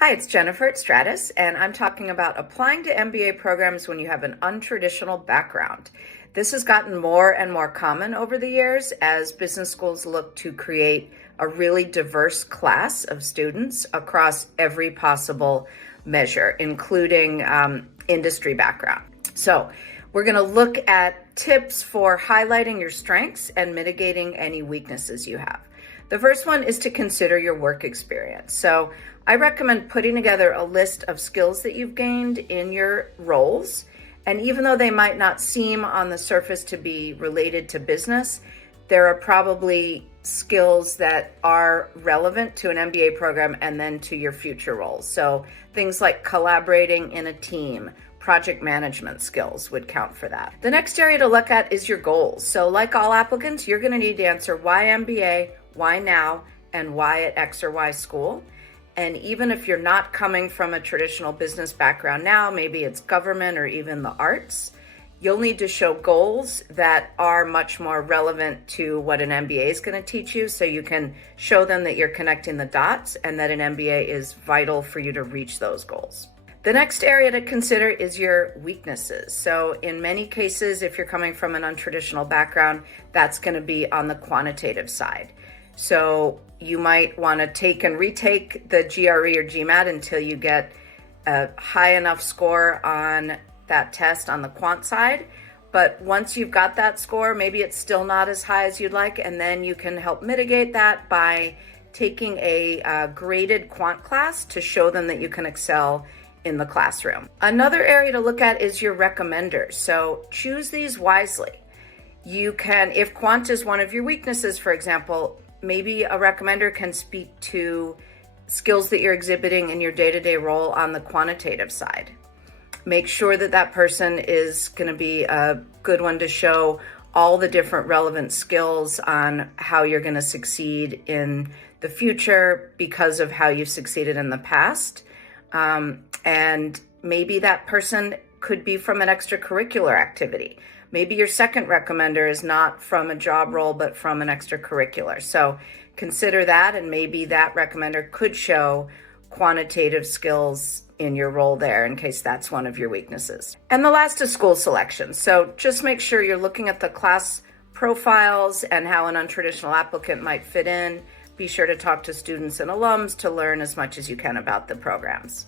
Hi, it's Jennifer at Stratus, and I'm talking about applying to MBA programs when you have an untraditional background. This has gotten more and more common over the years as business schools look to create a really diverse class of students across every possible measure, including industry background. So we're going to look at tips for highlighting your strengths and mitigating any weaknesses you have. The first one is to consider your work experience. So I recommend putting together a list of skills that you've gained in your roles. And even though they might not seem on the surface to be related to business, there are probably skills that are relevant to an MBA program and then to your future roles. So things like collaborating in a team, project management skills would count for that. The next area to look at is your goals. So like all applicants, you're going to need to answer why MBA, why now, and why at X or Y school. And even if you're not coming from a traditional business background now, maybe it's government or even the arts, you'll need to show goals that are much more relevant to what an MBA is going to teach you, so you can show them that you're connecting the dots and that an MBA is vital for you to reach those goals. The next area to consider is your weaknesses. So in many cases, if you're coming from an untraditional background, that's going to be on the quantitative side. So you might want to take and retake the GRE or GMAT until you get a high enough score on that test on the quant side. But once you've got that score, maybe it's still not as high as you'd like, and then you can help mitigate that by taking a graded quant class to show them that you can excel in the classroom. Another area to look at is your recommenders. So choose these wisely. You can, if quant is one of your weaknesses, for example, maybe a recommender can speak to skills that you're exhibiting in your day-to-day role on the quantitative side. Make sure that that person is going to be a good one to show all the different relevant skills on how you're going to succeed in the future because of how you've succeeded in the past. And maybe that person could be from an extracurricular activity. Maybe your second recommender is not from a job role, but from an extracurricular. So consider that, and maybe that recommender could show quantitative skills in your role there in case that's one of your weaknesses. And the last is school selection. So just make sure you're looking at the class profiles and how an untraditional applicant might fit in. Be sure to talk to students and alums to learn as much as you can about the programs.